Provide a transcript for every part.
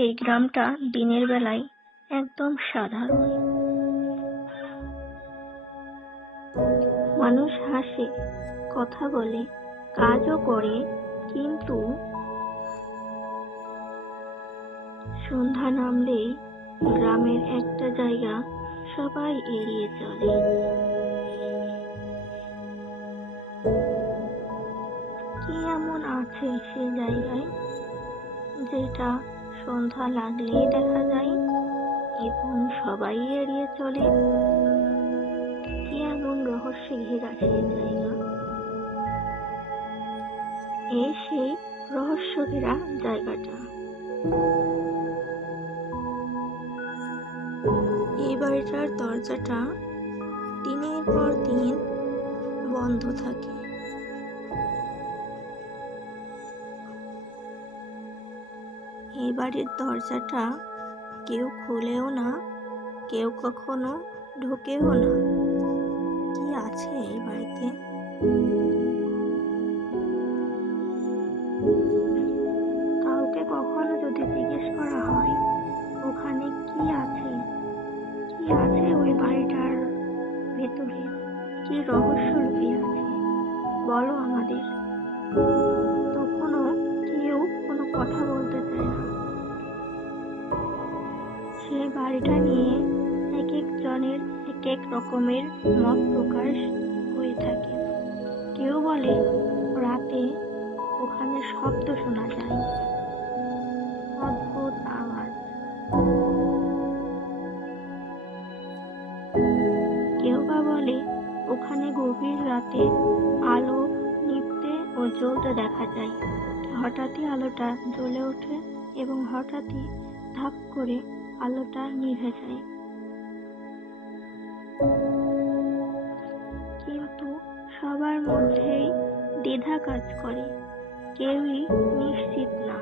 এই গ্রামটা দিনের বেলায় একদম সাধারণ। মানুষ হাসে, কথা বলে, কাজও করে, কিন্তু সন্ধ্যা নামলেই গ্রামের একটা জায়গা সবাই এড়িয়ে চলে। কি এমন আছে সে জায়গায় যেটা সন্ধ্যা লাগলেই দেখা যায় এবং সবাই এড়িয়ে চলে? কি এমন রহস্য ঘেরা সেই জায়গা? এই সেই রহস্য ঘেরা জায়গাটা। এই বাড়িটার দরজাটা দিনের পর দিন বন্ধ থাকে। এই বাড়ির দরজাটা কেউ খোলেও না, কেউ কখনো ঢোকেও না। কি আছে এই বাড়িতে? কাউকে কখনো যদি জিজ্ঞেস করা হয় ওখানে কি আছে, কি আছে ওই বাড়িটার ভেতরে, কি রহস্য লুকিয়ে আছে বলো আমাদের, তখনও কেউ কোনো কথা বলতে চায় না। সেই বাড়িটা নিয়ে এক একজনের এক এক রকমের মত প্রকাশ হয়ে থাকে। কেউ বলে রাতে ওখানে শব্দ শোনা যায়, অদ্ভুত আওয়াজ। কেউ বা বলে ওখানে গভীর রাতে আলো নিভতে ও জ্বলতে দেখা যায়। হঠাৎই আলোটা জ্বলে ওঠে এবং হঠাৎই ধাপ করে আলোটা নিভে যায়। কিন্তু সবার মধ্যেই দ্বিধা কাজ করে, কেউই নিশ্চিত না।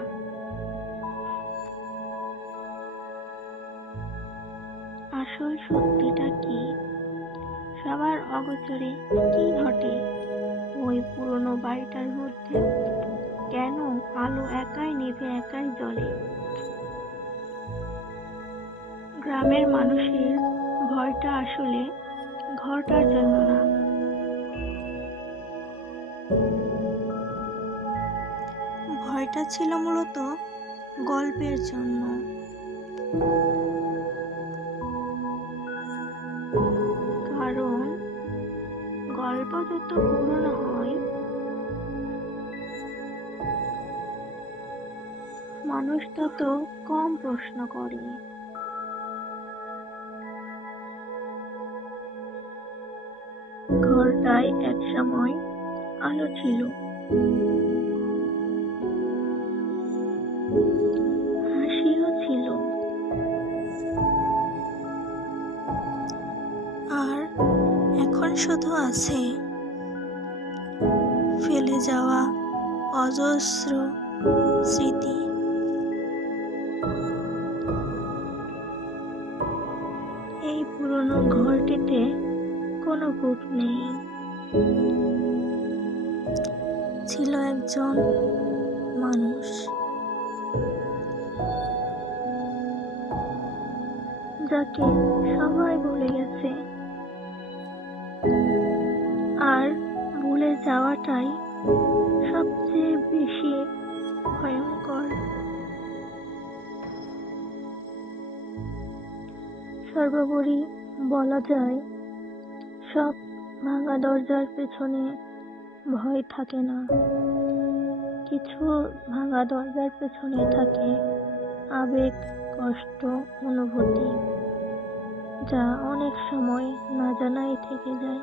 আসল সত্যিটা কি? সবার অগোচরে কি ঘটে ওই পুরনো বাড়িটার মধ্যে? কেন আলো একাই নিভে একাই জ্বলে? গ্রামের মানুষের ভয়টা আসলে ঘরটার জন্য না, ভয়টা ছিল মূলত গল্পের জন্য। কারণ গল্প যত পুরনো হয় মানুষ তত কম প্রশ্ন করে। ঘরটায় একসময় আলো ছিল, হাসিও ছিল, আর এখন শুধু আছে ফেলে যাওয়া অজস্র স্মৃতি। এই পুরনো ঘরটিতে কোনো ভূত নেই, ছিল একজন মানুষ, যাকে সবাই ভুলে গেছে। আর ভুলে যাওয়াটাই সবচেয়ে বেশি ভয়ঙ্কর। সর্বোপরি বলা যায়, সব ভাঙা দরজার পেছনে ভয় থাকে না, কিছু ভাঙা দরজার পেছনে থাকে আবেগ, কষ্ট, অনুভূতি, যা অনেক সময় না জানাই থেকে যায়।